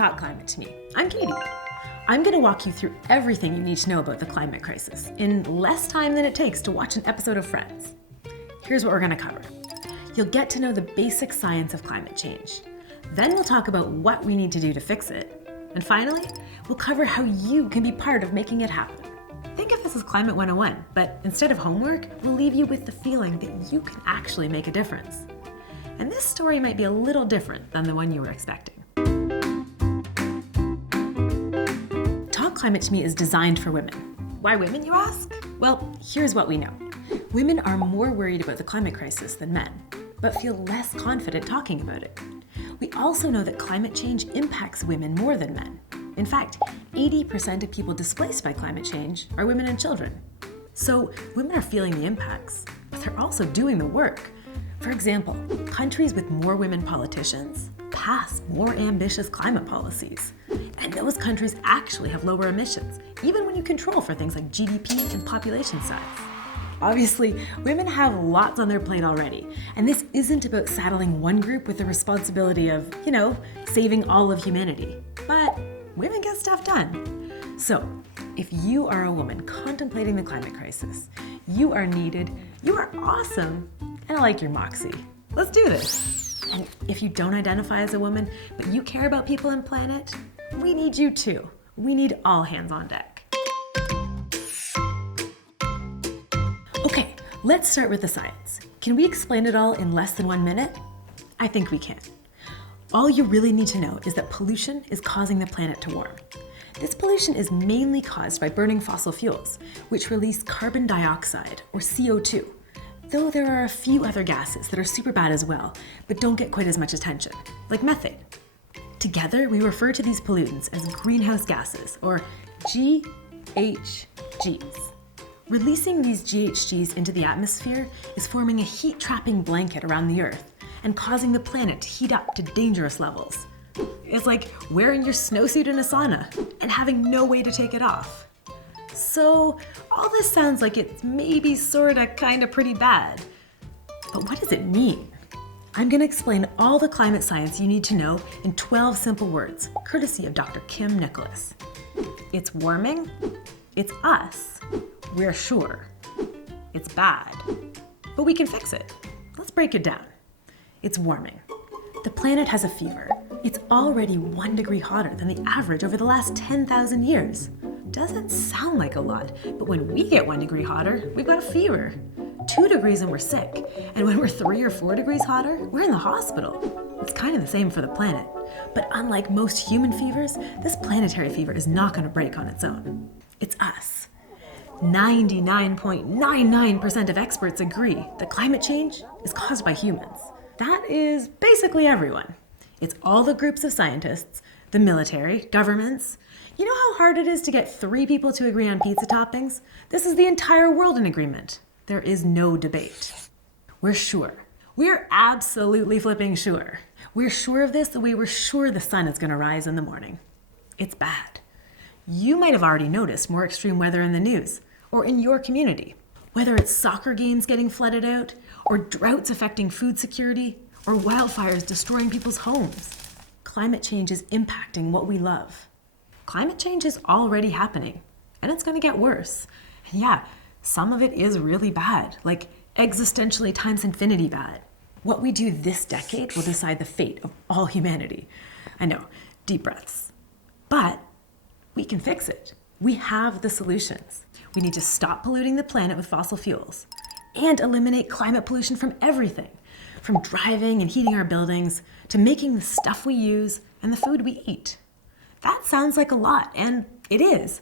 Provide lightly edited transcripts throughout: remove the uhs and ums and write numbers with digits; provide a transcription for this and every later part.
Talk Climate to Me. I'm Katie. I'm going to walk you through everything you need to know about the climate crisis in less time than it takes to watch an episode of Friends. Here's what we're going to cover. You'll get to know the basic science of climate change. Then we'll talk about what we need to do to fix it. And finally, we'll cover how you can be part of making it happen. Think of this as Climate 101, but instead of homework, we'll leave you with the feeling that you can actually make a difference. And this story might be a little different than the one you were expecting. Talk Climate to Me is designed for women. Why women, you ask? Well, here's what we know. Women are more worried about the climate crisis than men, but feel less confident talking about it. We also know that climate change impacts women more than men. In fact, 80% of people displaced by climate change are women and children. So women are feeling the impacts, but they're also doing the work. For example, countries with more women politicians pass more ambitious climate policies. And those countries actually have lower emissions, even when you control for things like GDP and population size. Obviously, women have lots on their plate already, and this isn't about saddling one group with the responsibility of, saving all of humanity. But women get stuff done. So, if you are a woman contemplating the climate crisis, you are needed, you are awesome, and I like your moxie. Let's do this. And if you don't identify as a woman, but you care about people and planet, we need you too. We need all hands on deck. Okay, let's start with the science. Can we explain it all in less than 1 minute? I think we can. All you really need to know is that pollution is causing the planet to warm. This pollution is mainly caused by burning fossil fuels, which release carbon dioxide, or CO2, though there are a few other gases that are super bad as well, but don't get quite as much attention, like methane. Together, we refer to these pollutants as greenhouse gases, or GHGs. Releasing these GHGs into the atmosphere is forming a heat-trapping blanket around the Earth and causing the planet to heat up to dangerous levels. It's like wearing your snowsuit in a sauna and having no way to take it off. So, all this sounds like it's maybe sorta kinda pretty bad. But what does it mean? I'm gonna explain all the climate science you need to know in 12 simple words, courtesy of Dr. Kim Nicholas. It's warming, it's us, we're sure, it's bad, but we can fix it. Let's break it down. It's warming. The planet has a fever. It's already 1 degree hotter than the average over the last 10,000 years. Doesn't sound like a lot, but when we get 1 degree hotter, we've got a fever. 2 degrees and we're sick, and when we're 3 or 4 degrees hotter, we're in the hospital. It's kind of the same for the planet, but unlike most human fevers, this planetary fever is not going to break on its own. It's us. 99.99% of experts agree that climate change is caused by humans. That is basically everyone. It's all the groups of scientists, the military, governments. You know how hard it is to get 3 people to agree on pizza toppings? This is the entire world in agreement. There is no debate. We're sure. We're absolutely flipping sure. We're sure of this the way we're sure the sun is going to rise in the morning. It's bad. You might have already noticed more extreme weather in the news or in your community. Whether it's soccer games getting flooded out, or droughts affecting food security, or wildfires destroying people's homes. Climate change is impacting what we love. Climate change is already happening, and it's going to get worse. And yeah, some of it is really bad, like existentially times infinity bad. What we do this decade will decide the fate of all humanity. I know, deep breaths. But we can fix it. We have the solutions. We need to stop polluting the planet with fossil fuels and eliminate climate pollution from everything, from driving and heating our buildings to making the stuff we use and the food we eat. That sounds like a lot, and it is.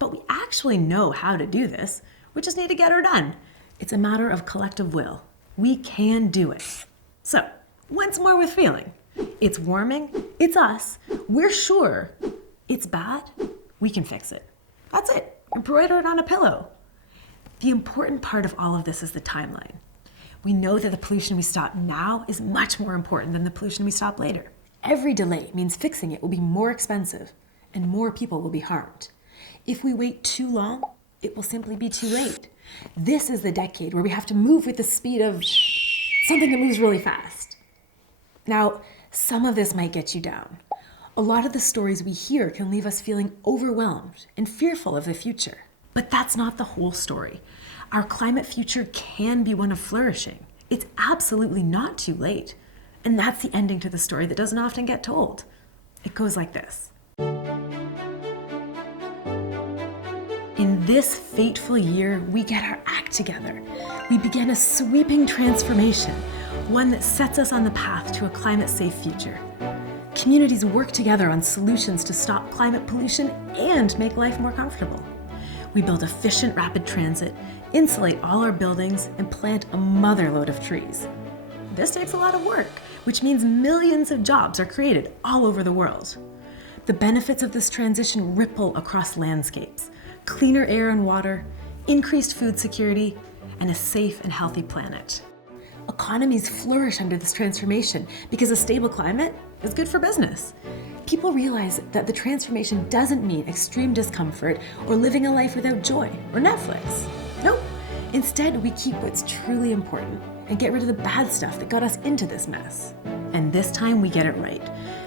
But we actually know how to do this. We just need to get her done. It's a matter of collective will. We can do it. So, once more with feeling. It's warming, it's us, we're sure. It's bad, we can fix it. That's it. Embroider it on a pillow. The important part of all of this is the timeline. We know that the pollution we stop now is much more important than the pollution we stop later. Every delay means fixing it will be more expensive and more people will be harmed. If we wait too long, it will simply be too late. This is the decade where we have to move with the speed of something that moves really fast. Now, some of this might get you down. A lot of the stories we hear can leave us feeling overwhelmed and fearful of the future. But that's not the whole story. Our climate future can be one of flourishing. It's absolutely not too late. And that's the ending to the story that doesn't often get told. It goes like this. In this fateful year, we get our act together. We begin a sweeping transformation, one that sets us on the path to a climate-safe future. Communities work together on solutions to stop climate pollution and make life more comfortable. We build efficient rapid transit, insulate all our buildings, and plant a motherload of trees. This takes a lot of work, which means millions of jobs are created all over the world. The benefits of this transition ripple across landscapes: cleaner air and water, increased food security, and a safe and healthy planet. Economies flourish under this transformation because a stable climate is good for business. People realize that the transformation doesn't mean extreme discomfort or living a life without joy or Netflix. Nope. Instead, we keep what's truly important and get rid of the bad stuff that got us into this mess. And this time we get it right,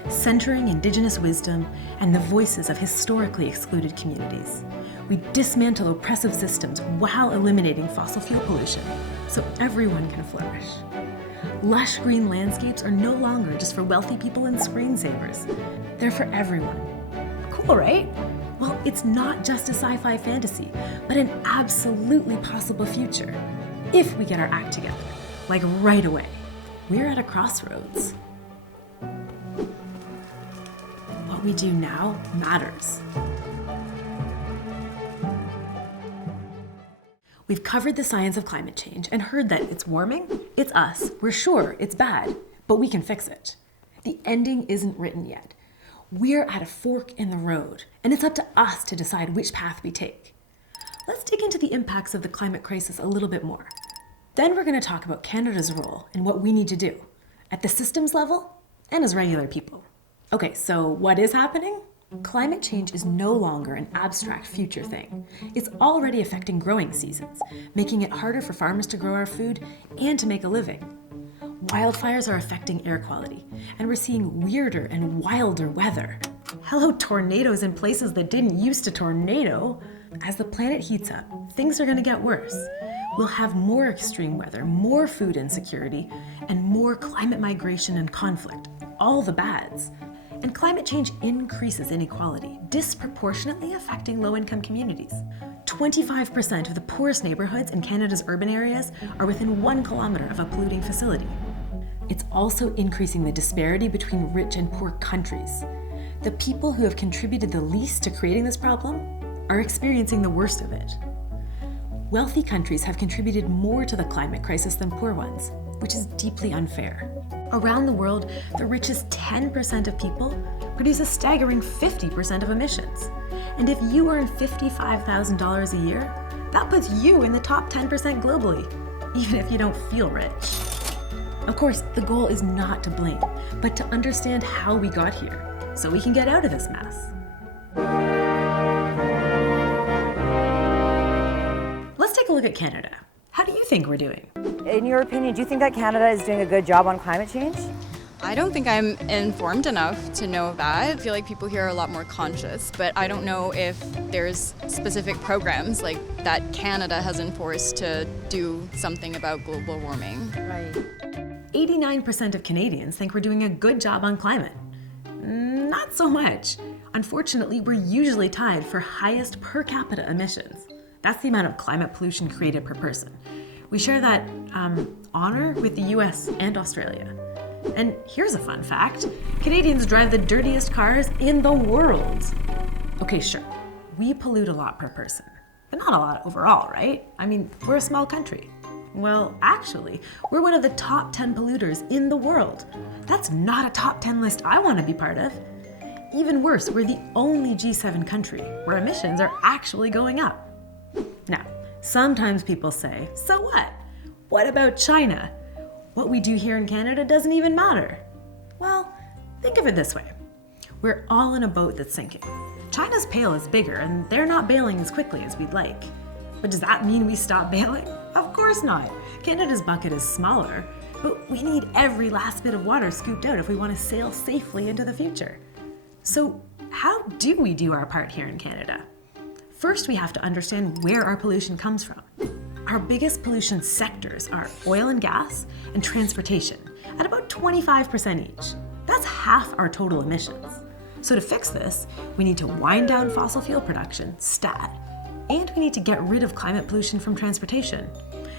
centering Indigenous wisdom and the voices of historically excluded communities. We dismantle oppressive systems while eliminating fossil fuel pollution, so everyone can flourish. Lush green landscapes are no longer just for wealthy people and screensavers. They're for everyone. Cool, right? Well, it's not just a sci-fi fantasy, but an absolutely possible future, if we get our act together, like right away. We're at a crossroads. What we do now matters. We've covered the science of climate change and heard that it's warming, it's us, we're sure it's bad, but we can fix it. The ending isn't written yet. We're at a fork in the road, and it's up to us to decide which path we take. Let's dig into the impacts of the climate crisis a little bit more. Then we're going to talk about Canada's role and what we need to do, at the systems level and as regular people. Okay, so what is happening? Climate change is no longer an abstract future thing. It's already affecting growing seasons, making it harder for farmers to grow our food and to make a living. Wildfires are affecting air quality, and we're seeing weirder and wilder weather. Hello, tornadoes in places that didn't used to tornado. As the planet heats up, things are going to get worse. We'll have more extreme weather, more food insecurity, and more climate migration and conflict. All the bads. And climate change increases inequality, disproportionately affecting low-income communities. 25% of the poorest neighborhoods in Canada's urban areas are within 1 kilometer of a polluting facility. It's also increasing the disparity between rich and poor countries. The people who have contributed the least to creating this problem are experiencing the worst of it. Wealthy countries have contributed more to the climate crisis than poor ones, which is deeply unfair. Around the world, the richest 10% of people produce a staggering 50% of emissions. And if you earn $55,000 a year, that puts you in the top 10% globally, even if you don't feel rich. Of course, the goal is not to blame, but to understand how we got here, so we can get out of this mess. Let's take a look at Canada. How do you think we're doing? In your opinion, do you think that Canada is doing a good job on climate change? I don't think I'm informed enough to know that. I feel like people here are a lot more conscious, but I don't know if there's specific programs like that Canada has enforced to do something about global warming. Right. 89% of Canadians think we're doing a good job on climate. Not so much. Unfortunately, we're usually tied for highest per capita emissions. That's the amount of climate pollution created per person. We share that honor with the US and Australia. And here's a fun fact. Canadians drive the dirtiest cars in the world. Okay, sure, we pollute a lot per person, but not a lot overall, right? I mean, we're a small country. Well, actually, we're one of the top 10 polluters in the world. That's not a top 10 list I want to be part of. Even worse, we're the only G7 country where emissions are actually going up. Now, sometimes people say, so what? What about China? What we do here in Canada doesn't even matter. Well, think of it this way. We're all in a boat that's sinking. China's pail is bigger and they're not bailing as quickly as we'd like. But does that mean we stop bailing? Of course not. Canada's bucket is smaller, but we need every last bit of water scooped out if we want to sail safely into the future. So how do we do our part here in Canada? First, we have to understand where our pollution comes from. Our biggest pollution sectors are oil and gas and transportation, at about 25% each. That's half our total emissions. So to fix this, we need to wind down fossil fuel production, stat, and we need to get rid of climate pollution from transportation.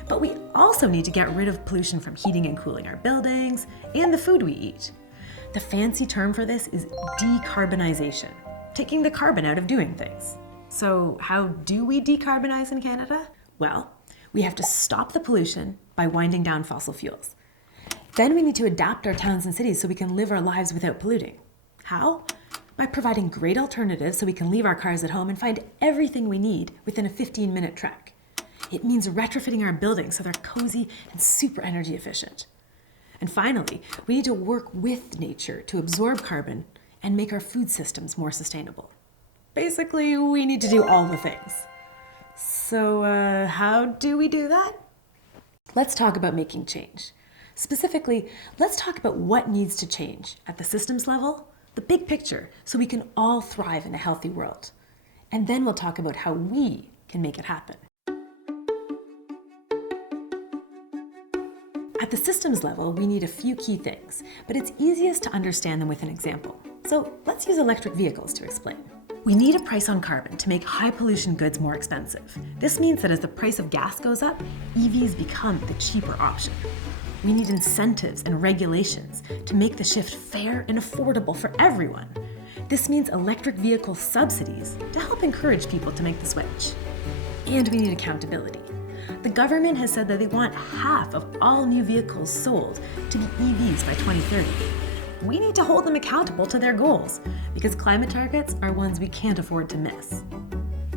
But we also need to get rid of pollution from heating and cooling our buildings and the food we eat. The fancy term for this is decarbonization, taking the carbon out of doing things. So how do we decarbonize in Canada? Well, we have to stop the pollution by winding down fossil fuels. Then we need to adapt our towns and cities so we can live our lives without polluting. How? By providing great alternatives so we can leave our cars at home and find everything we need within a 15-minute trek. It means retrofitting our buildings so they're cozy and super energy efficient. And finally, we need to work with nature to absorb carbon and make our food systems more sustainable. Basically, we need to do all the things. So how do we do that? Let's talk about making change. Specifically, let's talk about what needs to change at the systems level, the big picture, so we can all thrive in a healthy world. And then we'll talk about how we can make it happen. At the systems level, we need a few key things, but it's easiest to understand them with an example. So let's use electric vehicles to explain. We need a price on carbon to make high pollution goods more expensive. This means that as the price of gas goes up, EVs become the cheaper option. We need incentives and regulations to make the shift fair and affordable for everyone. This means electric vehicle subsidies to help encourage people to make the switch. And we need accountability. The government has said that they want half of all new vehicles sold to be EVs by 2030. We need to hold them accountable to their goals because climate targets are ones we can't afford to miss.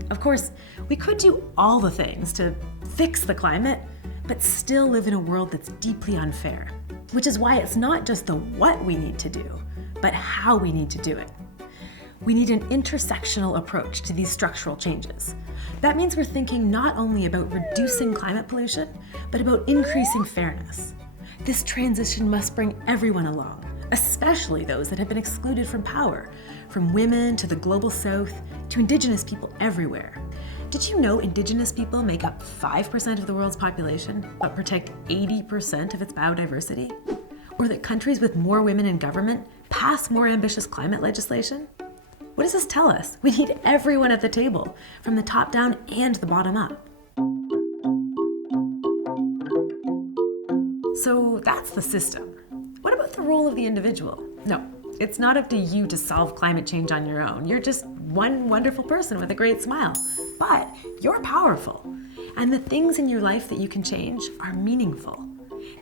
Of course, we could do all the things to fix the climate, but still live in a world that's deeply unfair, which is why it's not just the what we need to do, but how we need to do it. We need an intersectional approach to these structural changes. That means we're thinking not only about reducing climate pollution, but about increasing fairness. This transition must bring everyone along, especially those that have been excluded from power, from women to the global south to Indigenous people everywhere. Did you know Indigenous people make up 5% of the world's population, but protect 80% of its biodiversity? Or that countries with more women in government pass more ambitious climate legislation? What does this tell us? We need everyone at the table, from the top down and the bottom up. So that's the system. What about the role of the individual? No, it's not up to you to solve climate change on your own. You're just one wonderful person with a great smile. But you're powerful, and the things in your life that you can change are meaningful.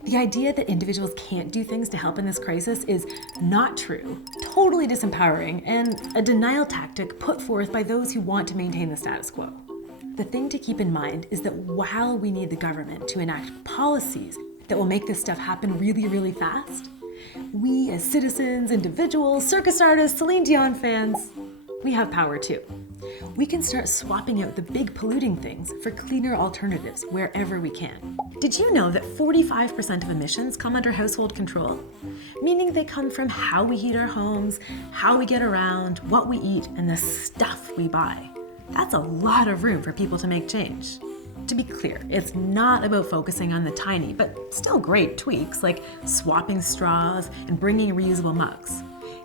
The idea that individuals can't do things to help in this crisis is not true, totally disempowering, and a denial tactic put forth by those who want to maintain the status quo. The thing to keep in mind is that while we need the government to enact policies that will make this stuff happen really, really fast, we as citizens, individuals, circus artists, Celine Dion fans, we have power too. We can start swapping out the big polluting things for cleaner alternatives wherever we can. Did you know that 45% of emissions come under household control? Meaning they come from how we heat our homes, how we get around, what we eat, and the stuff we buy. That's a lot of room for people to make change. To be clear, it's not about focusing on the tiny, but still great tweaks like swapping straws and bringing reusable mugs.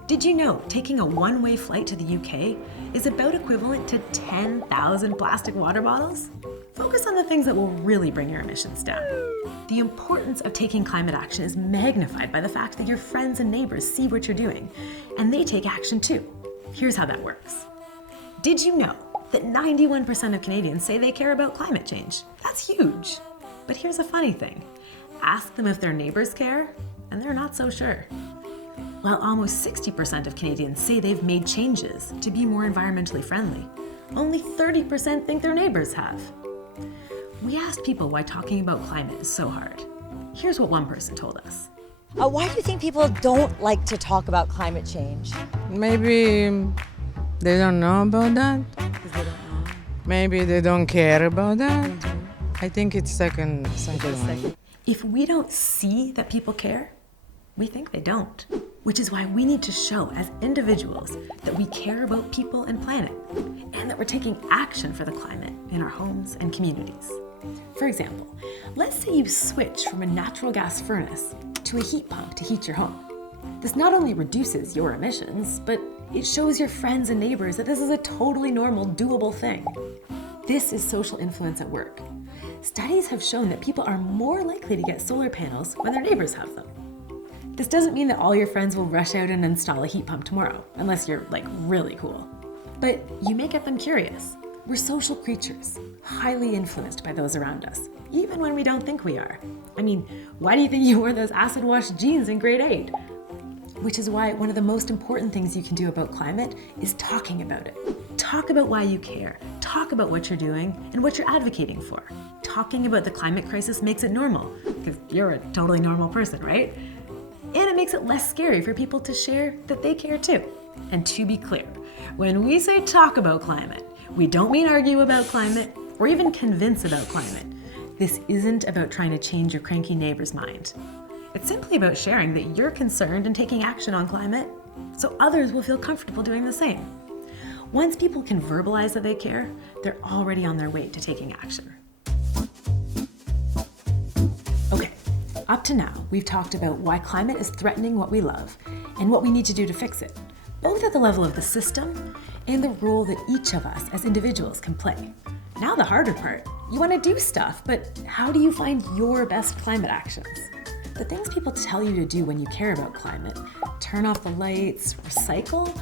Did you know taking a one-way flight to the UK is about equivalent to 10,000 plastic water bottles? Focus on the things that will really bring your emissions down. The importance of taking climate action is magnified by the fact that your friends and neighbors see what you're doing, and they take action too. Here's how that works. Did you know that 91% of Canadians say they care about climate change? That's huge. But here's a funny thing. Ask them if their neighbors care, and they're not so sure. While almost 60% of Canadians say they've made changes to be more environmentally friendly, only 30% think their neighbors have. We asked people why talking about climate is so hard. Here's what one person told us. Why do you think people don't like to talk about climate change? Maybe they don't know about that. Because they don't know. Maybe they don't care about that. I think it's second one. If we don't see that people care, We think they don't. Which is why we need to show as individuals that we care about people and planet, and that we're taking action for the climate in our homes and communities. For example, let's say you switch from a natural gas furnace to a heat pump to heat your home. This not only reduces your emissions, but it shows your friends and neighbors that this is a totally normal, doable thing. This is social influence at work. Studies have shown that people are more likely to get solar panels when their neighbors have them. This doesn't mean that all your friends will rush out and install a heat pump tomorrow, unless you're like really cool. But you may get them curious. We're social creatures, highly influenced by those around us, even when we don't think we are. I mean, why do you think you wore those acid-wash jeans in grade 8? Which is why one of the most important things you can do about climate is talking about it. Talk about why you care. Talk about what you're doing and what you're advocating for. Talking about the climate crisis makes it normal, because you're a totally normal person, right? And it makes it less scary for people to share that they care too. And to be clear, when we say talk about climate, we don't mean argue about climate or even convince about climate. This isn't about trying to change your cranky neighbor's mind. It's simply about sharing that you're concerned and taking action on climate, so others will feel comfortable doing the same. Once people can verbalize that they care, they're already on their way to taking action. Okay, up to now, we've talked about why climate is threatening what we love and what we need to do to fix it, both at the level of the system and the role that each of us as individuals can play. Now the harder part. You want to do stuff, but how do you find your best climate actions? The things people tell you to do when you care about climate, turn off the lights, recycle,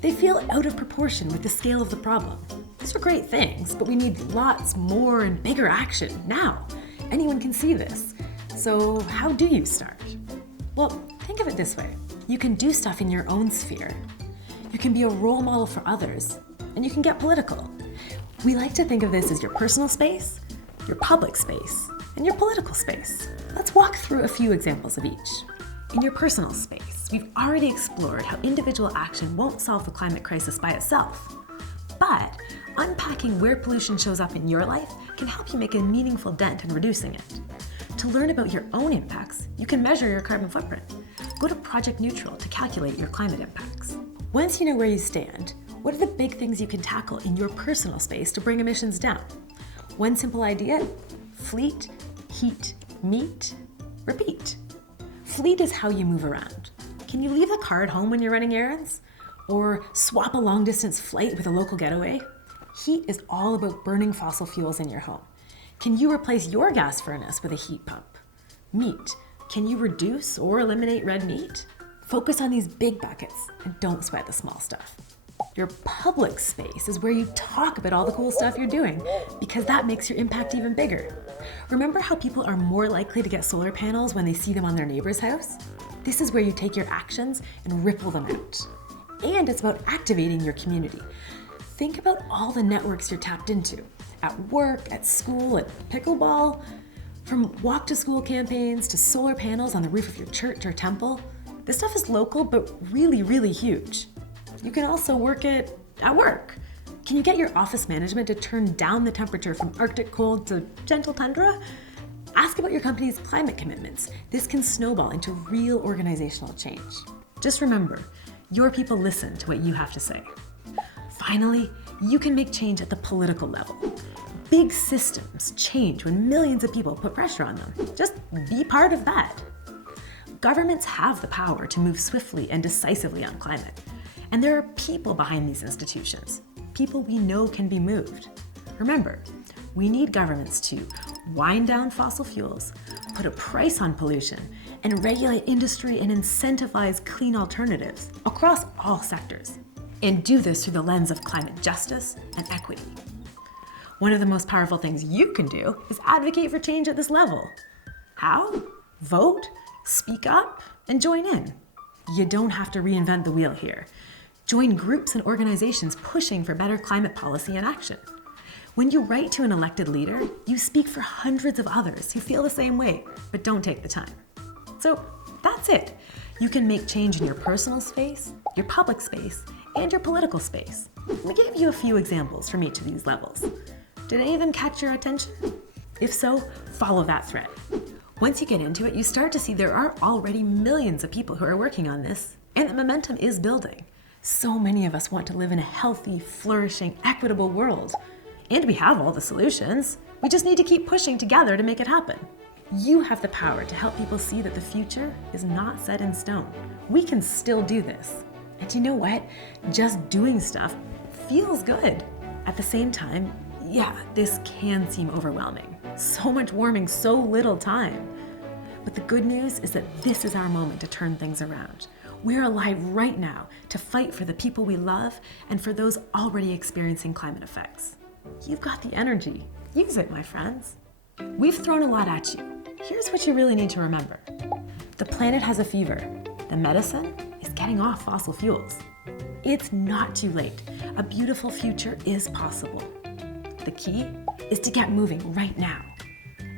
they feel out of proportion with the scale of the problem. These are great things, but we need lots more and bigger action now. Anyone can see this. So how do you start? Well, think of it this way. You can do stuff in your own sphere. You can be a role model for others, and you can get political. We like to think of this as your personal space, your public space, and your political space. Let's walk through a few examples of each. In your personal space, we've already explored how individual action won't solve the climate crisis by itself. But unpacking where pollution shows up in your life can help you make a meaningful dent in reducing it. To learn about your own impacts, you can measure your carbon footprint. Go to Project Neutral to calculate your climate impacts. Once you know where you stand, what are the big things you can tackle in your personal space to bring emissions down? One simple idea: fleet, heat, meet, repeat. Fleet is how you move around. Can you leave the car at home when you're running errands? Or swap a long-distance flight with a local getaway? Heat is all about burning fossil fuels in your home. Can you replace your gas furnace with a heat pump? Meat. Can you reduce or eliminate red meat? Focus on these big buckets and don't sweat the small stuff. Your public space is where you talk about all the cool stuff you're doing, because that makes your impact even bigger. Remember how people are more likely to get solar panels when they see them on their neighbor's house? This is where you take your actions and ripple them out. And it's about activating your community. Think about all the networks you're tapped into, at work, at school, at pickleball. From walk to school campaigns to solar panels on the roof of your church or temple. This stuff is local, but really, really huge. You can also work it at work. Can you get your office management to turn down the temperature from Arctic cold to gentle tundra? Ask about your company's climate commitments. This can snowball into real organizational change. Just remember, your people listen to what you have to say. Finally, you can make change at the political level. Big systems change when millions of people put pressure on them. Just be part of that. Governments have the power to move swiftly and decisively on climate. And there are people behind these institutions, people we know can be moved. Remember, we need governments to wind down fossil fuels, put a price on pollution, and regulate industry and incentivize clean alternatives across all sectors. And do this through the lens of climate justice and equity. One of the most powerful things you can do is advocate for change at this level. How? Vote, speak up, and join in. You don't have to reinvent the wheel here. Join groups and organizations pushing for better climate policy and action. When you write to an elected leader, you speak for hundreds of others who feel the same way, but don't take the time. So that's it. You can make change in your personal space, your public space, and your political space. We gave you a few examples from each of these levels. Did any of them catch your attention? If so, follow that thread. Once you get into it, you start to see there are already millions of people who are working on this, and the momentum is building. So many of us want to live in a healthy, flourishing, equitable world. And we have all the solutions. We just need to keep pushing together to make it happen. You have the power to help people see that the future is not set in stone. We can still do this. And you know what? Just doing stuff feels good. At the same time, yeah, this can seem overwhelming. So much warming, so little time. But the good news is that this is our moment to turn things around. We're alive right now to fight for the people we love and for those already experiencing climate effects. You've got the energy. Use it, my friends. We've thrown a lot at you. Here's what you really need to remember. The planet has a fever. The medicine is getting off fossil fuels. It's not too late. A beautiful future is possible. The key is to get moving right now.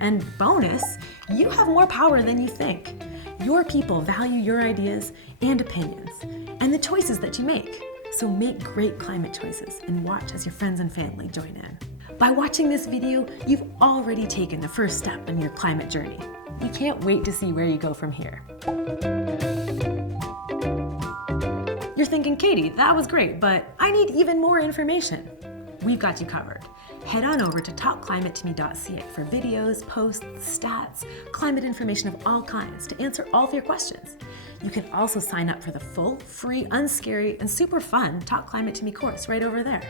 And bonus, you have more power than you think. Your people value your ideas and opinions and the choices that you make. So make great climate choices and watch as your friends and family join in. By watching this video, you've already taken the first step in your climate journey. We can't wait to see where you go from here. You're thinking, Katie, that was great, but I need even more information. We've got you covered. Head on over to talkclimatetome.ca for videos, posts, stats, climate information of all kinds to answer all of your questions. You can also sign up for the full, free, unscary, and super fun Talk Climate to Me course right over there.